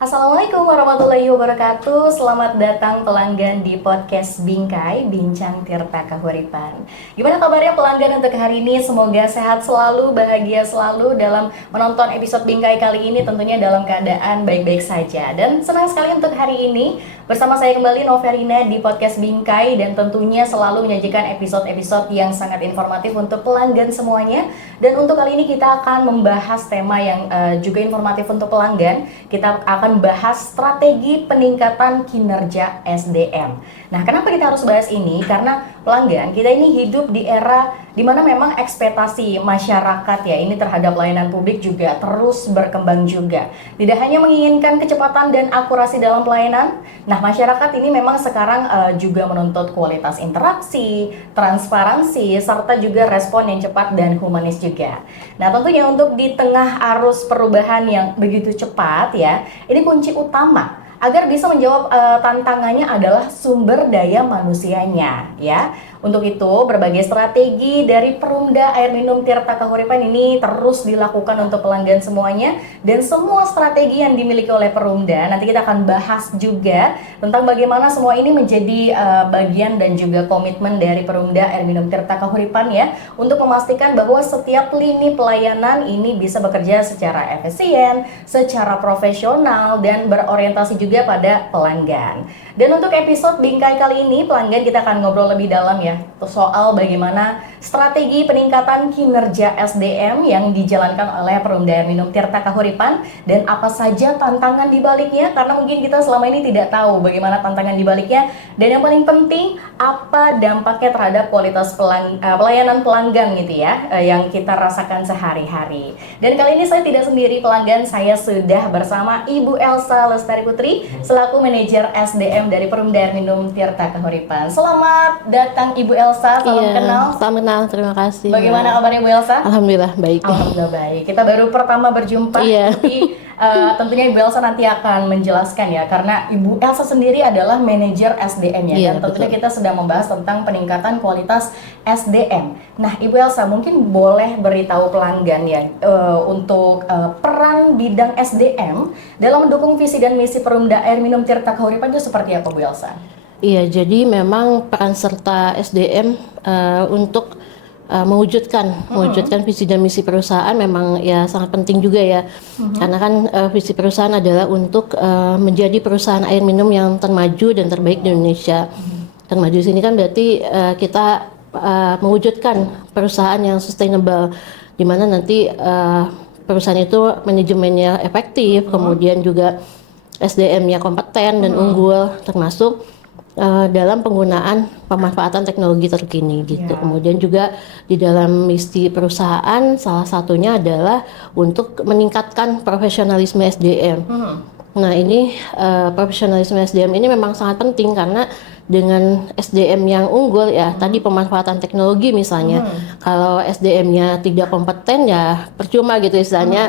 Assalamualaikum warahmatullahi wabarakatuh. Selamat datang pelanggan di podcast Bingkai, Bincang Tirta Kahuripan. Gimana kabarnya pelanggan untuk hari ini? Semoga sehat selalu, bahagia selalu dalam menonton episode Bingkai kali ini, tentunya dalam keadaan baik-baik saja. Dan senang sekali untuk hari ini bersama saya kembali Noverina di podcast Bingkai, dan tentunya selalu menyajikan episode-episode yang sangat informatif untuk pelanggan semuanya. Dan untuk kali ini kita akan membahas tema yang juga informatif untuk pelanggan. Kita akan bahas strategi peningkatan kinerja SDM. Nah, kenapa kita harus bahas ini? Karena pelanggan kita ini hidup di era di mana memang ekspektasi masyarakat ya ini terhadap layanan publik juga terus berkembang juga. Tidak hanya menginginkan kecepatan dan akurasi dalam pelayanan, nah masyarakat ini memang sekarang juga menuntut kualitas interaksi, transparansi, serta juga respon yang cepat dan humanis juga. Nah, tentunya untuk di tengah arus perubahan yang begitu cepat ya, ini kunci utama agar bisa menjawab tantangannya adalah sumber daya manusianya ya. Untuk itu berbagai strategi dari Perumda Air Minum Tirta Kahuripan ini terus dilakukan untuk pelanggan semuanya, dan semua strategi yang dimiliki oleh Perumda nanti kita akan bahas juga tentang bagaimana semua ini menjadi bagian dan juga komitmen dari Perumda Air Minum Tirta Kahuripan ya, untuk memastikan bahwa setiap lini pelayanan ini bisa bekerja secara efisien, secara profesional, dan berorientasi juga pada pelanggan. Dan untuk episode Bingkai kali ini pelanggan kita akan ngobrol lebih dalam ya soal bagaimana strategi peningkatan kinerja SDM yang dijalankan oleh Perumda Air Minum Tirta Kahuripan, dan apa saja tantangan di baliknya, karena mungkin kita selama ini tidak tahu bagaimana tantangan di baliknya, dan yang paling penting apa dampaknya terhadap kualitas pelayanan pelanggan gitu ya, yang kita rasakan sehari-hari. Dan kali ini saya tidak sendiri pelanggan, saya sudah bersama Ibu Elsa Lestari Putri selaku manajer SDM dari Perumda Air Minum Tirta Kahuripan. Selamat datang Ibu Elsa, salam kenal. Salam kenal, terima kasih. Bagaimana kabarnya Bu Elsa? Alhamdulillah baik. Alhamdulillah baik. Kita baru pertama berjumpa, tapi tentunya Ibu Elsa nanti akan menjelaskan ya, karena Ibu Elsa sendiri adalah manajer SDM ya, dan tentunya kita sedang membahas tentang peningkatan kualitas SDM. Nah, Ibu Elsa mungkin boleh beritahu pelanggan ya untuk peran bidang SDM dalam mendukung visi dan misi Perumda Air Minum Tirta Kahuripan itu seperti apa Bu Elsa? Iya, jadi memang peran serta SDM untuk mewujudkan visi dan misi perusahaan memang ya sangat penting juga ya, karena kan visi perusahaan adalah untuk menjadi perusahaan air minum yang termaju dan terbaik di Indonesia. Termaju di sini kan berarti kita mewujudkan perusahaan yang sustainable, di mana nanti perusahaan itu manajemennya efektif, kemudian juga SDM-nya kompeten dan unggul, termasuk dalam penggunaan pemanfaatan teknologi terkini gitu. Kemudian juga di dalam misi perusahaan salah satunya adalah untuk meningkatkan profesionalisme SDM. Nah, ini profesionalisme SDM ini memang sangat penting, karena dengan SDM yang unggul ya, tadi pemanfaatan teknologi misalnya, kalau SDM-nya tidak kompeten ya percuma gitu istilahnya,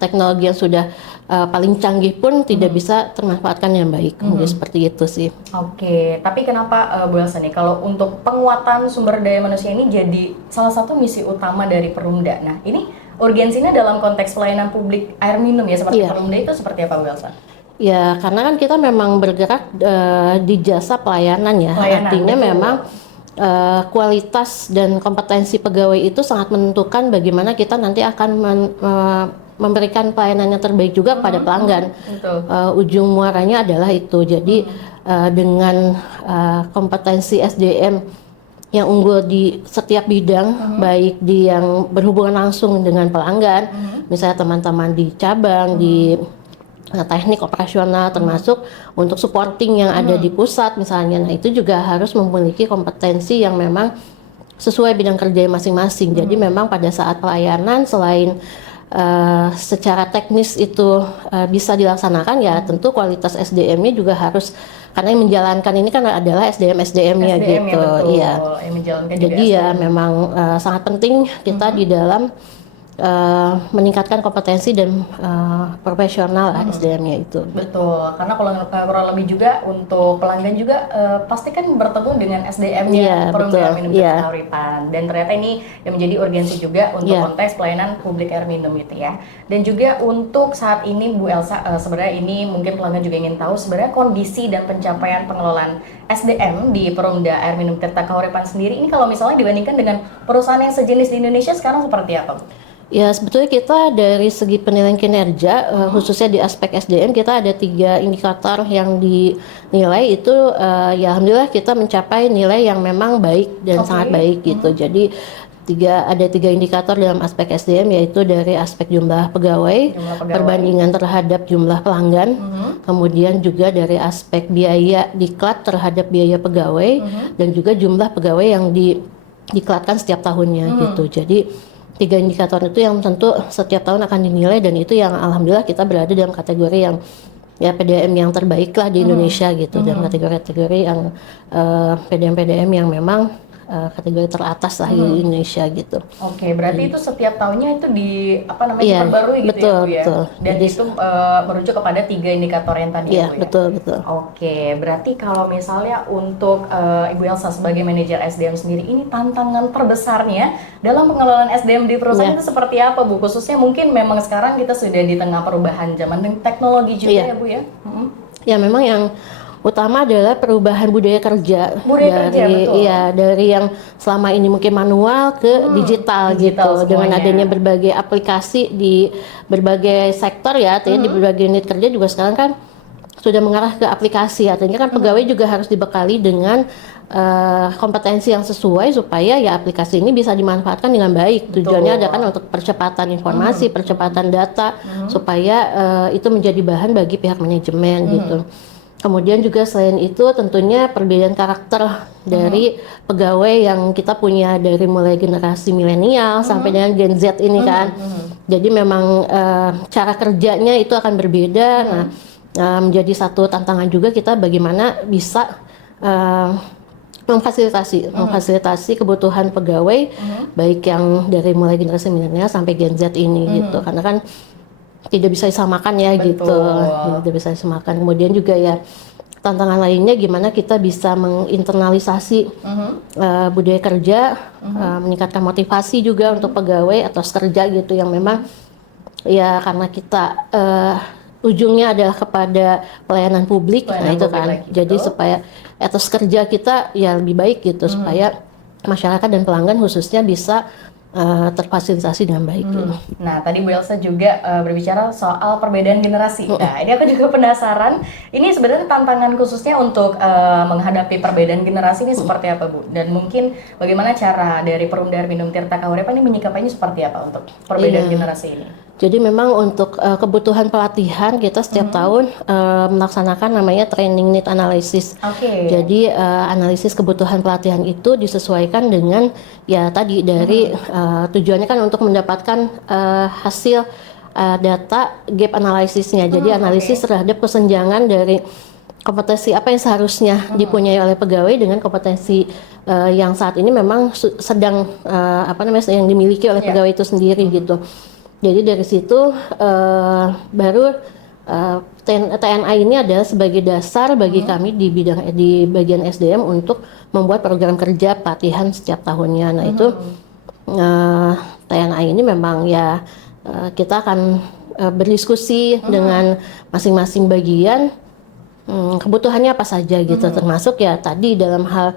teknologi yang sudah paling canggih pun tidak bisa termanfaatkan yang baik. Seperti itu sih. Oke, tapi kenapa Bu Elsa nih, kalau untuk penguatan sumber daya manusia ini jadi salah satu misi utama dari Perumda. Nah, ini urgensinya dalam konteks pelayanan publik air minum ya seperti Perumda itu seperti apa Bu Elsa? Ya, karena kan kita memang bergerak di jasa pelayanan ya. Artinya betul. Memang kualitas dan kompetensi pegawai itu sangat menentukan bagaimana kita nanti akan memberikan pelayanan yang terbaik juga kepada pelanggan. Ujung muaranya adalah itu. Jadi dengan kompetensi SDM yang unggul di setiap bidang, baik di yang berhubungan langsung dengan pelanggan, misalnya teman-teman di cabang, di teknik operasional, termasuk untuk supporting yang ada di pusat misalnya. Nah, itu juga harus memiliki kompetensi yang memang sesuai bidang kerja masing-masing. Jadi memang pada saat pelayanan selain secara teknis itu bisa dilaksanakan ya, tentu kualitas SDM-nya juga harus, karena yang menjalankan ini kan adalah SDM-nya gitu. Iya. Yang menjalankan jadi ya memang sangat penting kita di dalam meningkatkan kompetensi dan profesional SDM-nya itu. Betul, karena kalau kurang lebih juga untuk pelanggan juga pasti kan bertemu dengan SDM-nya Perum Air Minum Tirta Kahuripan, dan ternyata ini yang menjadi urgensi juga untuk konteks pelayanan publik air minum itu ya. Dan juga untuk saat ini Bu Elsa, sebenarnya ini mungkin pelanggan juga ingin tahu sebenarnya kondisi dan pencapaian pengelolaan SDM di Perumda Air Minum Tirta Kahuripan sendiri ini kalau misalnya dibandingkan dengan perusahaan yang sejenis di Indonesia sekarang seperti apa Bu? Ya, sebetulnya kita dari segi penilaian kinerja, khususnya di aspek SDM, kita ada 3 indikator yang dinilai itu, ya alhamdulillah kita mencapai nilai yang memang baik dan sangat baik gitu. Jadi ada 3 indikator dalam aspek SDM, yaitu dari aspek jumlah pegawai, perbandingan terhadap jumlah pelanggan, kemudian juga dari aspek biaya diklat terhadap biaya pegawai, dan juga jumlah pegawai yang diklatkan setiap tahunnya gitu. Jadi 3 indikator itu yang tentu setiap tahun akan dinilai, dan itu yang alhamdulillah kita berada dalam kategori yang ya PDM yang terbaik lah di Indonesia gitu, dan kategori-kategori yang PDM-PDM yang memang kategori teratas lah di Indonesia gitu. Oke, berarti itu setiap tahunnya itu diperbarui gitu betul, ya Bu ya? Betul. Dan jadi, itu merujuk kepada 3 indikator yang tadi ya Bu ya? Betul. Oke, berarti kalau misalnya untuk Ibu Elsa sebagai manajer SDM sendiri, ini tantangan terbesarnya dalam pengelolaan SDM di perusahaan itu seperti apa Bu? Khususnya mungkin memang sekarang kita sudah di tengah perubahan zaman dan teknologi juga ya Bu ya? Ya memang yang utama adalah perubahan budaya kerja betul. Dari yang selama ini mungkin manual ke digital gitu, dengan adanya berbagai aplikasi di berbagai sektor ya, artinya di berbagai unit kerja juga sekarang kan sudah mengarah ke aplikasi, artinya kan pegawai juga harus dibekali dengan kompetensi yang sesuai supaya ya aplikasi ini bisa dimanfaatkan dengan baik. Tujuannya adalah kan untuk percepatan informasi, percepatan data, supaya itu menjadi bahan bagi pihak manajemen gitu. Kemudian juga selain itu tentunya perbedaan karakter dari pegawai yang kita punya dari mulai generasi milenial sampai dengan Gen Z ini kan. Jadi memang cara kerjanya itu akan berbeda. Nah, menjadi satu tantangan juga kita bagaimana bisa memfasilitasi kebutuhan pegawai baik yang dari mulai generasi milenial sampai Gen Z ini gitu. Karena kan tidak bisa disamakan ya. Betul. Gitu, tidak bisa disamakan. Kemudian juga ya tantangan lainnya gimana kita bisa menginternalisasi budaya kerja, meningkatkan motivasi juga untuk pegawai atau kerja gitu yang memang ya karena kita ujungnya adalah kepada pelayanan publik, nah itu kan. Jadi supaya etos kerja kita ya lebih baik gitu, supaya masyarakat dan pelanggan khususnya bisa terfasilitasi dengan baik. Nah, tadi Bu Elsa juga berbicara soal perbedaan generasi. Nah, ini aku juga penasaran. Ini sebenarnya tantangan khususnya untuk menghadapi perbedaan generasi ini seperti apa, Bu? Dan mungkin bagaimana cara dari Perumda Air Minum Tirta Kahuripan ini menyikapinya seperti apa untuk perbedaan generasi ini? Jadi memang untuk kebutuhan pelatihan kita setiap tahun melaksanakan namanya training need analysis. Jadi analisis kebutuhan pelatihan itu disesuaikan dengan ya tadi dari tujuannya kan untuk mendapatkan hasil data gap analisisnya. Jadi analisis terhadap kesenjangan dari kompetensi apa yang seharusnya dipunyai oleh pegawai dengan kompetensi yang saat ini memang sedang yang dimiliki oleh pegawai itu sendiri gitu. Jadi dari situ baru TNA ini adalah sebagai dasar bagi kami di bagian SDM untuk membuat program kerja pelatihan setiap tahunnya. Nah itu TNA ini memang ya kita akan berdiskusi dengan masing-masing bagian kebutuhannya apa saja gitu, termasuk ya tadi dalam hal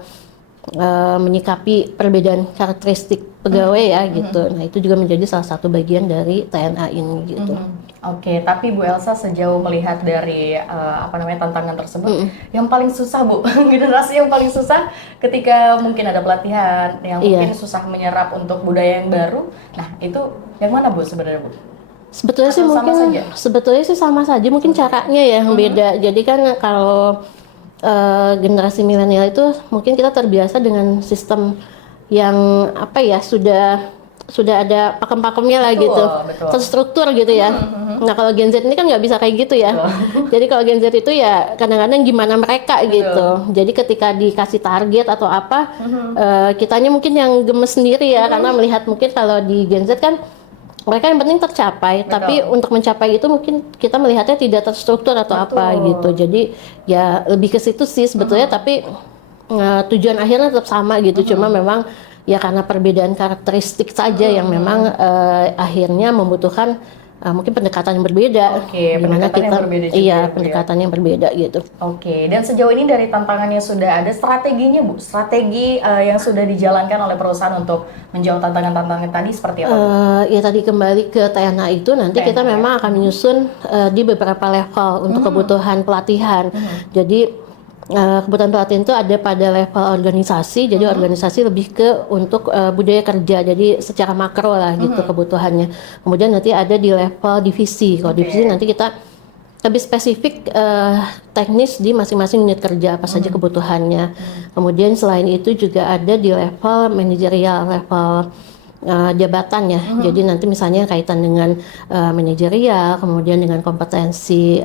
menyikapi perbedaan karakteristik pegawai ya gitu. Nah itu juga menjadi salah satu bagian dari TNA ini gitu. Oke, tapi Bu Elsa sejauh melihat dari tantangan tersebut, yang paling susah Bu, generasi yang paling susah ketika mungkin ada pelatihan yang mungkin susah menyerap untuk budaya yang baru. Nah itu yang mana Bu sebenarnya Bu? Sebetulnya sih sama saja, mungkin caranya ya yang beda. Jadi kan kalau generasi milenial itu mungkin kita terbiasa dengan sistem yang sudah ada pakem-pakemnya lah gitu, terstruktur gitu ya. Nah kalau Gen Z ini kan nggak bisa kayak gitu ya. Jadi kalau Gen Z itu ya kadang-kadang gimana mereka gitu. Jadi ketika dikasih target atau apa, kitanya mungkin yang gemes sendiri ya, karena melihat mungkin kalau di Gen Z kan mereka yang penting tercapai. Betul. Tapi untuk mencapai itu mungkin kita melihatnya tidak terstruktur atau apa gitu. Jadi ya lebih ke situ sih sebetulnya. Tapi tujuan akhirnya tetap sama gitu. Cuma memang ya karena perbedaan karakteristik saja yang memang akhirnya membutuhkan mungkin pendekatan yang berbeda. Oke, Gimana pendekatan yang kita berbeda juga iya ya, Bu, ya. pendekatan yang berbeda gitu. Oke, dan sejauh ini dari tantangan yang sudah ada, strateginya Bu, strategi yang sudah dijalankan oleh perusahaan untuk menjawab tantangan-tantangan tadi seperti apa Bu? Ya tadi kembali ke TNA itu nanti kita TNA, memang akan menyusun di beberapa level untuk kebutuhan pelatihan. Jadi kebutuhan pelatihan itu ada pada level organisasi. Jadi organisasi lebih ke untuk budaya kerja. Jadi secara makro lah gitu kebutuhannya. Kemudian nanti ada di level divisi. Kalau divisi nanti kita lebih spesifik teknis di masing-masing unit kerja apa saja kebutuhannya. Kemudian selain itu juga ada di level manajerial, level jabatan ya. Jadi nanti misalnya kaitan dengan manajerial, kemudian dengan kompetensi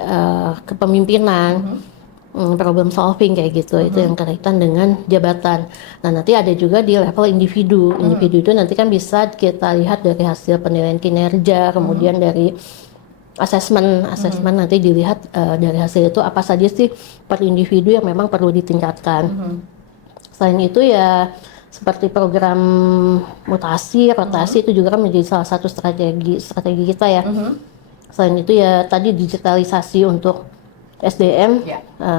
kepemimpinan, problem solving kayak gitu. Itu yang kaitan dengan jabatan. Nah, nanti ada juga di level individu. Individu itu nanti kan bisa kita lihat dari hasil penilaian kinerja, kemudian dari asesmen nanti dilihat dari hasil itu apa saja sih per individu yang memang perlu ditingkatkan. Selain itu ya seperti program mutasi, rotasi itu juga kan menjadi salah satu strategi kita ya. Selain itu ya tadi digitalisasi untuk SDM,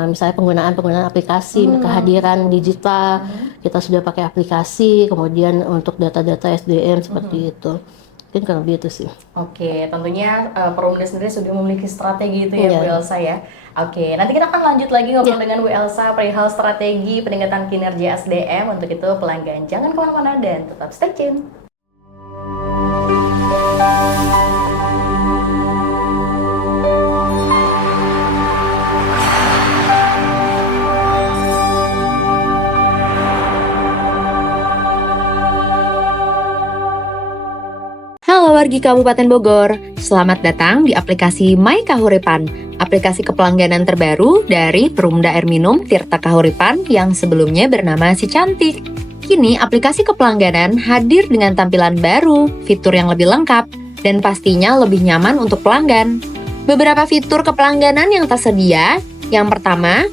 misalnya penggunaan aplikasi, kehadiran digital, kita sudah pakai aplikasi, kemudian untuk data-data SDM seperti itu. Mungkin kurang lebih itu sih. Oke, tentunya Perumda sendiri sudah memiliki strategi itu ya Bu Elsa ya. Oke, nanti kita akan lanjut lagi ngobrol dengan Bu Elsa perihal strategi peningkatan kinerja SDM. Untuk itu pelanggan jangan kemana-mana dan tetap stay tune. Halo wargi Kabupaten Bogor, selamat datang di aplikasi My Kahuripan, aplikasi kepelangganan terbaru dari Perumda Air Minum Tirta Kahuripan yang sebelumnya bernama Si Cantik. Kini aplikasi kepelangganan hadir dengan tampilan baru, fitur yang lebih lengkap, dan pastinya lebih nyaman untuk pelanggan. Beberapa fitur kepelangganan yang tersedia, yang pertama,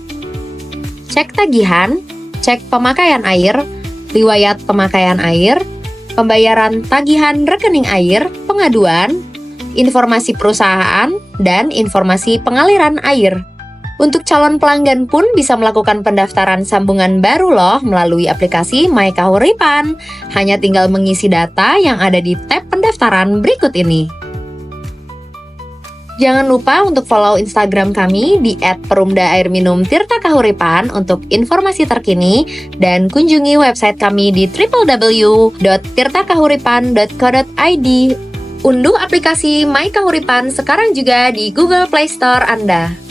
cek tagihan, cek pemakaian air, riwayat pemakaian air, pembayaran tagihan rekening air, pengaduan, informasi perusahaan, dan informasi pengaliran air. Untuk calon pelanggan pun bisa melakukan pendaftaran sambungan baru loh melalui aplikasi My Kahuripan. Hanya tinggal mengisi data yang ada di tab pendaftaran berikut ini. Jangan lupa untuk follow Instagram kami di @perumda-air-minum-tirta-kahuripan untuk informasi terkini dan kunjungi website kami di www.tirtakahuripan.co.id. Unduh aplikasi My Kahuripan sekarang juga di Google Play Store Anda.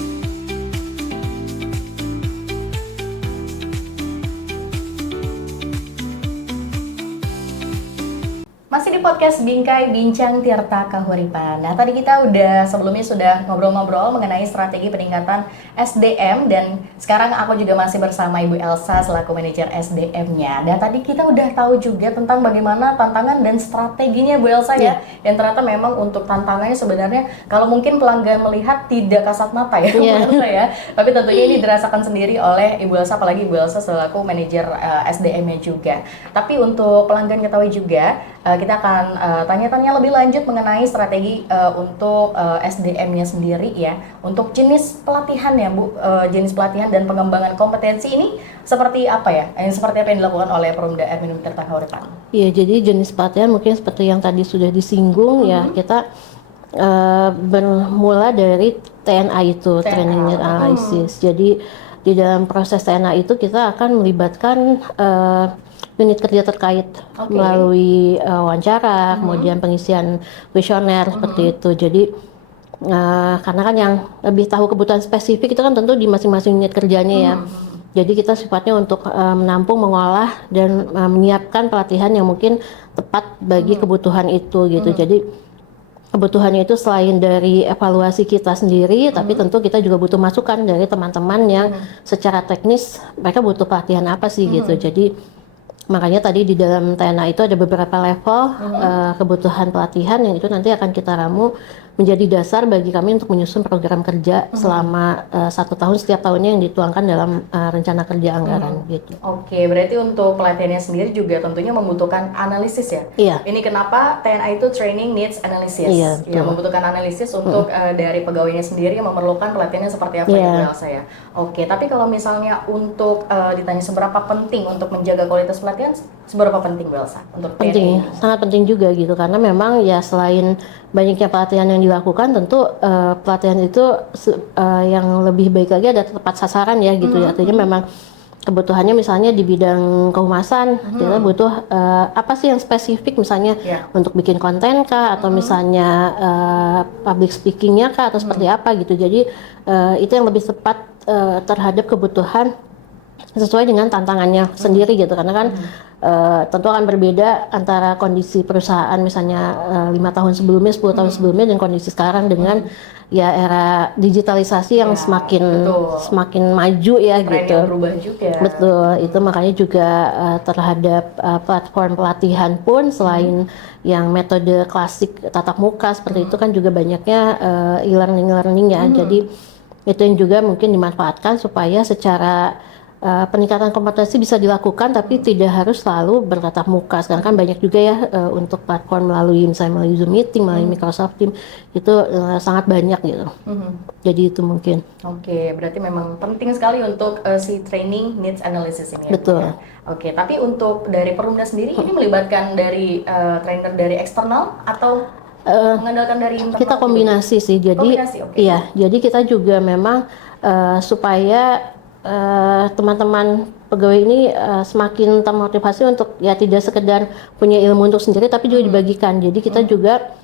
Masih di podcast Bingkai Bincang Tirta Kahuripan. Nah, tadi kita sebelumnya sudah ngobrol-ngobrol mengenai strategi peningkatan SDM dan sekarang aku juga masih bersama Ibu Elsa selaku manajer SDM-nya. Dan tadi kita udah tahu juga tentang bagaimana tantangan dan strateginya Bu Elsa ya. Yang ternyata memang untuk tantangannya sebenarnya kalau mungkin pelanggan melihat tidak kasat mata ya Bu Elsa ya. Tapi tentunya ini dirasakan sendiri oleh Ibu Elsa, apalagi Ibu Elsa selaku manajer SDM-nya juga. Tapi untuk pelanggan ketahui juga kita akan tanya-tanya lebih lanjut mengenai strategi untuk SDM-nya sendiri ya. Untuk jenis pelatihan ya Bu, jenis pelatihan dan pengembangan kompetensi ini seperti apa ya? Seperti apa yang dilakukan oleh Perumda Air Minum Tirta Kahuripan? Iya, jadi jenis pelatihan mungkin seperti yang tadi sudah disinggung ya. Kita bermula dari TNA itu, Training Need Analysis. Jadi di dalam proses TNA itu kita akan melibatkan unit kerja terkait melalui wawancara, kemudian pengisian kuesioner seperti itu. Jadi karena kan yang lebih tahu kebutuhan spesifik itu kan tentu di masing-masing unit kerjanya ya. Jadi kita sifatnya untuk menampung, mengolah dan menyiapkan pelatihan yang mungkin tepat bagi kebutuhan itu gitu. Jadi kebutuhannya itu selain dari evaluasi kita sendiri, tapi tentu kita juga butuh masukan dari teman-teman yang secara teknis mereka butuh pelatihan apa sih gitu. Jadi Makanya tadi di dalam TNA itu ada beberapa level kebutuhan pelatihan yang itu nanti akan kita ramu menjadi dasar bagi kami untuk menyusun program kerja selama 1 tahun, setiap tahunnya yang dituangkan dalam rencana kerja anggaran gitu. Oke, berarti untuk pelatihannya sendiri juga tentunya membutuhkan analisis ya? Iya. Ini kenapa TNA itu Training Needs Analysis? Iya, Ya, betul. membutuhkan analisis untuk dari pegawainya sendiri yang memerlukan pelatihannya seperti apa ya, Bu Elsa ya? Oke, tapi kalau misalnya untuk ditanya seberapa penting untuk menjaga kualitas pelatihan, seberapa penting Bu Elsa untuk TNA Penting, ini? sangat penting juga gitu, karena memang ya selain banyaknya pelatihan yang dilakukan, tentu pelatihan itu yang lebih baik lagi ada tepat sasaran ya gitu ya. Artinya memang kebutuhannya misalnya di bidang kehumasan, kita butuh apa sih yang spesifik misalnya untuk bikin konten kah, atau misalnya public speakingnya kah, atau seperti apa gitu. Jadi itu yang lebih tepat terhadap kebutuhan sesuai dengan tantangannya sendiri gitu, karena kan tentu akan berbeda antara kondisi perusahaan misalnya 5 tahun sebelumnya, 10 tahun sebelumnya, dan kondisi sekarang dengan ya era digitalisasi yang semakin maju ya Tren gitu. yang berubah juga. Betul, itu makanya juga terhadap platform pelatihan pun selain yang metode klasik tatap muka seperti itu kan juga banyaknya e-learning ya. Jadi itu yang juga mungkin dimanfaatkan supaya secara peningkatan kompetensi bisa dilakukan, tapi tidak harus selalu bertatap muka. Sekarang kan banyak juga ya untuk platform melalui misalnya melalui Zoom meeting, melalui Microsoft Teams, itu sangat banyak gitu. Jadi itu mungkin. Oke, berarti memang penting sekali untuk si training needs analysis ini. Betul. Ya? Oke, tapi untuk dari Perumda sendiri ini melibatkan dari trainer dari eksternal atau mengandalkan dari internal? Kita kombinasi sih. Jadi iya, jadi kita juga memang supaya teman-teman pegawai ini semakin termotivasi untuk ya tidak sekedar punya ilmu untuk sendiri, tapi juga dibagikan. Jadi kita juga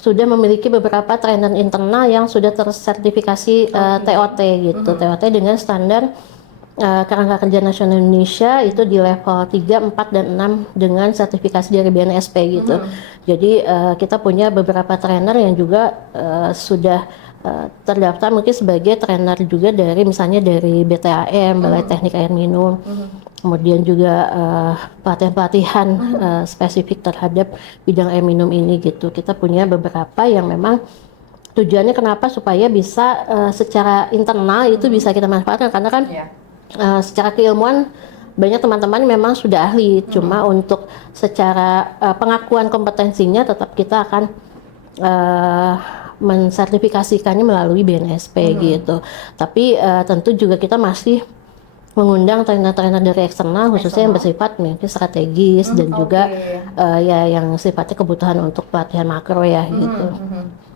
sudah memiliki beberapa trainer internal yang sudah tersertifikasi TOT gitu. TOT dengan standar Kerangka Kerja Nasional Indonesia itu di level 3, 4, dan 6 dengan sertifikasi dari BNSP gitu. Jadi kita punya beberapa trainer yang juga sudah terdaftar mungkin sebagai trainer juga dari misalnya dari BTAM, Balai Teknik Air Minum, kemudian juga pelatihan-pelatihan spesifik terhadap bidang air minum ini gitu. Kita punya beberapa yang memang tujuannya kenapa supaya bisa secara internal itu bisa kita manfaatkan, karena kan secara keilmuan banyak teman-teman memang sudah ahli, cuma untuk secara pengakuan kompetensinya tetap kita akan mensertifikasikannya melalui BNSP gitu. Tapi tentu juga kita masih mengundang trainer-trainer dari eksternal, khususnya yang bersifat mungkin strategis dan juga ya yang sifatnya kebutuhan untuk pelatihan makro ya gitu.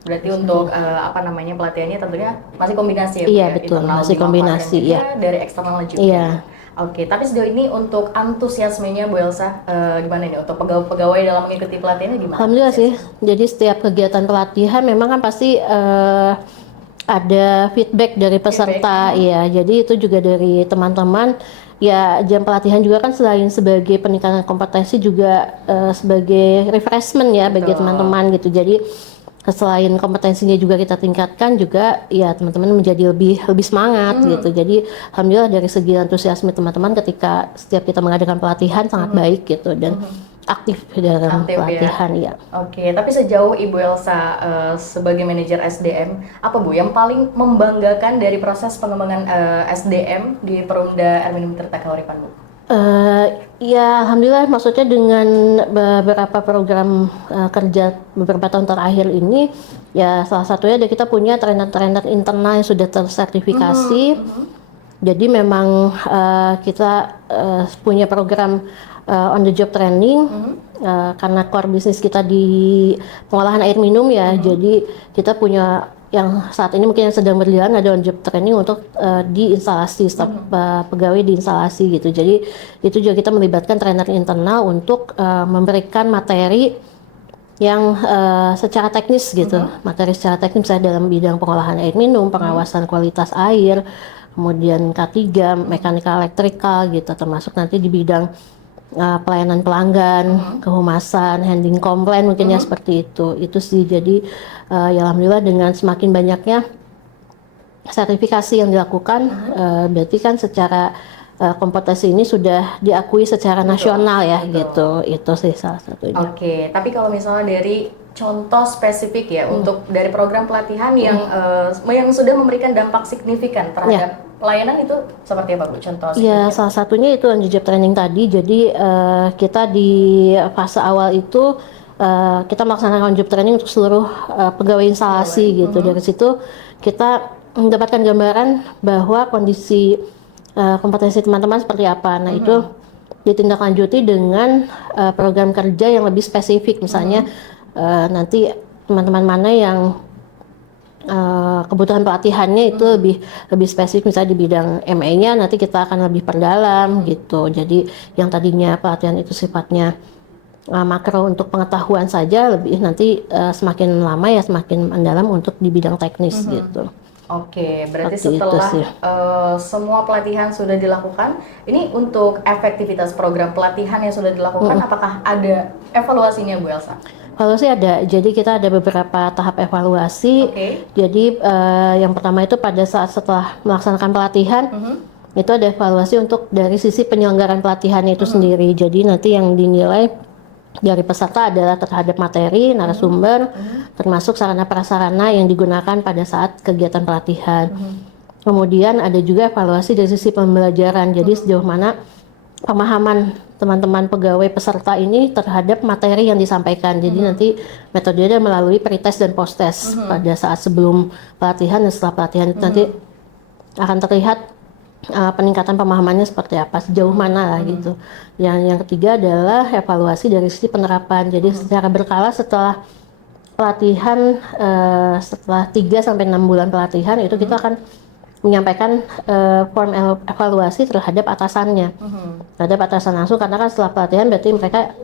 Berarti untuk apa namanya pelatihannya tentunya masih kombinasi ya? Iya betul, masih kombinasi ya. Dari eksternal juga. Iya. Oke, tapi sejauh ini untuk antusiasmenya Bu Elsa gimana nih untuk pegawai dalam mengikuti pelatihannya gimana? Alhamdulillah sih. Jadi setiap kegiatan pelatihan memang kan pasti ada feedback dari peserta, ya. Jadi itu juga dari teman-teman. Ya, jam pelatihan juga kan selain sebagai peningkatan kompetensi juga sebagai refreshment ya bagi teman-teman gitu. Jadi selain kompetensinya juga kita tingkatkan, juga ya teman-teman menjadi lebih semangat gitu. Jadi alhamdulillah dari segi antusiasme teman-teman ketika setiap kita mengadakan pelatihan sangat baik gitu, dan aktif dalam pelatihan ya. Oke, tapi sejauh Ibu Elsa sebagai manajer SDM, apa Bu yang paling membanggakan dari proses pengembangan SDM di Perumda Air Minum Tirta Kahuripan, Bu? Ya alhamdulillah, maksudnya dengan beberapa program kerja beberapa tahun terakhir ini, ya salah satunya ada kita punya trainer-trainer internal yang sudah tersertifikasi. Jadi memang kita punya program on the job training karena core bisnis kita di pengolahan air minum ya. Jadi kita punya yang saat ini mungkin yang sedang berjalan ada on job training untuk di instalasi pegawai di instalasi gitu. Jadi itu juga kita melibatkan trainer internal untuk memberikan materi yang secara teknis gitu, materi secara teknis misalnya dalam bidang pengolahan air minum, pengawasan kualitas air, kemudian K3, mekanika elektrikal gitu, termasuk nanti di bidang pelayanan pelanggan, kehumasan, handling komplain mungkin ya seperti itu. Itu sih, jadi ya alhamdulillah dengan semakin banyaknya sertifikasi yang dilakukan, berarti kan secara kompetensi ini sudah diakui secara nasional ya betul. gitu. Itu sih salah satunya. Oke, tapi kalau misalnya dari contoh spesifik ya untuk dari program pelatihan yang sudah memberikan dampak signifikan terhadap pelayanan itu seperti apa Bu? Contoh Ya, signifikan. salah satunya itu on the job training tadi. Jadi kita di fase awal itu kita melaksanakan on job training untuk seluruh pegawai instalasi gitu. Dari situ kita mendapatkan gambaran bahwa kondisi kompetensi teman-teman seperti apa. Nah, itu ditindaklanjuti dengan program kerja yang lebih spesifik. Misalnya nanti teman-teman mana yang kebutuhan pelatihannya itu lebih spesifik, misalnya di bidang MA-nya nanti kita akan lebih perdalam gitu. Jadi yang tadinya pelatihan itu sifatnya makro untuk pengetahuan saja, lebih nanti semakin lama ya semakin mendalam untuk di bidang teknis gitu. Oke, berarti Seperti itu setelah sih. semua pelatihan sudah dilakukan, ini untuk efektivitas program pelatihan yang sudah dilakukan, apakah ada evaluasinya Bu Elsa? Evaluasi ada, jadi kita ada beberapa tahap evaluasi. Oke. Jadi yang pertama itu pada saat setelah melaksanakan pelatihan, itu ada evaluasi untuk dari sisi penyelenggaraan pelatihan itu sendiri. Jadi nanti yang dinilai dari peserta adalah terhadap materi, narasumber, termasuk sarana prasarana yang digunakan pada saat kegiatan pelatihan. Kemudian ada juga evaluasi dari sisi pembelajaran, jadi sejauh mana pemahaman teman-teman pegawai peserta ini terhadap materi yang disampaikan. Jadi nanti metodenya melalui pretest dan posttest pada saat sebelum pelatihan dan setelah pelatihan itu nanti akan terlihat peningkatan pemahamannya seperti apa, sejauh mana lah gitu. Yang ketiga adalah evaluasi dari sisi penerapan. Jadi secara berkala setelah pelatihan, setelah 3 sampai 6 bulan pelatihan itu kita akan menyampaikan form evaluasi terhadap atasannya, terhadap atasan langsung, karena kan setelah pelatihan berarti mereka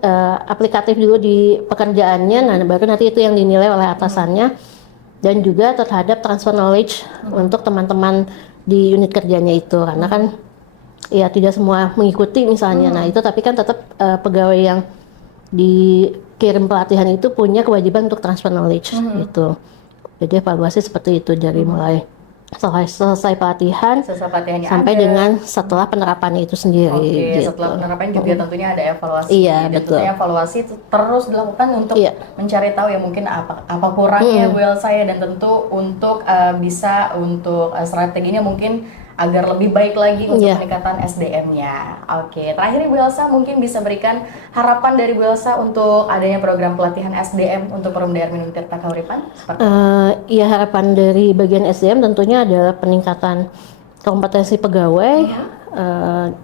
aplikatif dulu di pekerjaannya, nah baru nanti itu yang dinilai oleh atasannya, dan juga terhadap transfer knowledge untuk teman-teman di unit kerjanya itu, karena kan ya tidak semua mengikuti misalnya. Nah itu tapi kan tetap pegawai yang dikirim pelatihan itu punya kewajiban untuk transfer knowledge gitu. Jadi evaluasi seperti itu dari mulai selesai pelatihan sampai ada. dengan setelah penerapannya itu sendiri. Oke, gitu. setelah penerapan juga tentunya ada evaluasi. Iya, Dan betul. tentunya evaluasi itu terus dilakukan untuk mencari tahu ya mungkin apa kurangnya Bu Elsa ya, dan tentu untuk bisa untuk strateginya mungkin agar lebih baik lagi untuk peningkatan SDM-nya. Oke, terakhir Bu Elsa mungkin bisa berikan harapan dari Bu Elsa untuk adanya program pelatihan SDM untuk Perumda Erminum Tirta Kahuripan? Ya, harapan dari bagian SDM tentunya adalah peningkatan kompetensi pegawai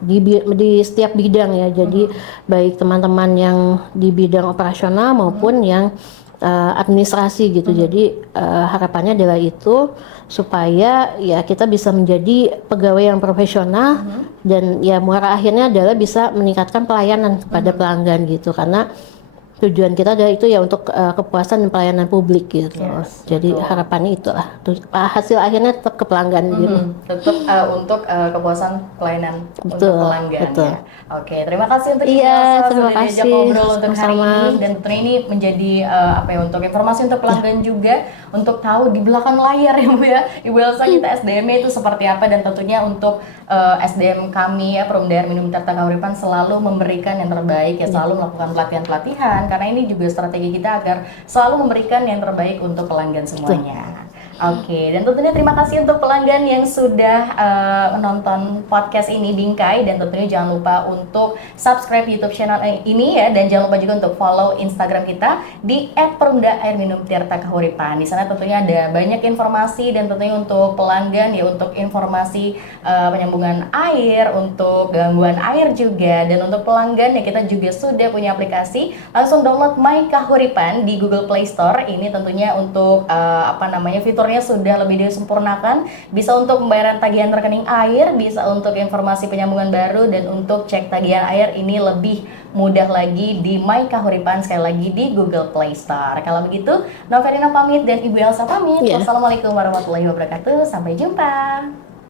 di setiap bidang ya. Jadi baik teman-teman yang di bidang operasional maupun yang administrasi gitu. Jadi harapannya adalah itu supaya ya kita bisa menjadi pegawai yang profesional dan ya muara akhirnya adalah bisa meningkatkan pelayanan kepada pelanggan gitu, karena tujuan kita adalah itu ya untuk kepuasan dan pelayanan publik gitu. Jadi harapannya itulah hasil akhirnya tetap ke pelanggan gitu. Tetap untuk kepuasan pelayanan untuk pelanggan. Betul. Ya. Oke, terima kasih untuk Iya, Elsa terima sudah diajak kasih. ngobrol untuk hari Sama-sama. ini, dan tentunya ini menjadi untuk informasi untuk pelanggan juga untuk tahu di belakang layar ya Bu ya. Ibu Elsa kita SDM-nya itu seperti apa, dan tentunya untuk SDM kami ya Perumda Erminum Tirta Kahuripan selalu memberikan yang terbaik ya, selalu melakukan pelatihan-pelatihan karena ini juga strategi kita agar selalu memberikan yang terbaik untuk pelanggan semuanya. Oke, dan tentunya terima kasih untuk pelanggan yang sudah menonton podcast ini Bingkai, dan tentunya jangan lupa untuk subscribe YouTube channel ini ya, dan jangan lupa juga untuk follow Instagram kita di @perumda_erminum_tirta_kahuripan. Di sana tentunya ada banyak informasi, dan tentunya untuk pelanggan ya untuk informasi penyambungan air, untuk gangguan air juga, dan untuk pelanggan ya kita juga sudah punya aplikasi, langsung download My Kahuripan di Google Play Store. Ini tentunya untuk fiturnya sudah lebih disempurnakan, bisa untuk pembayaran tagihan rekening air, bisa untuk informasi penyambungan baru, dan untuk cek tagihan air ini lebih mudah lagi di My Kahuripan, sekali lagi di Google Play Store. Kalau begitu, Noverina pamit dan Ibu Elsa pamit. Wassalamualaikum warahmatullahi wabarakatuh. Sampai jumpa.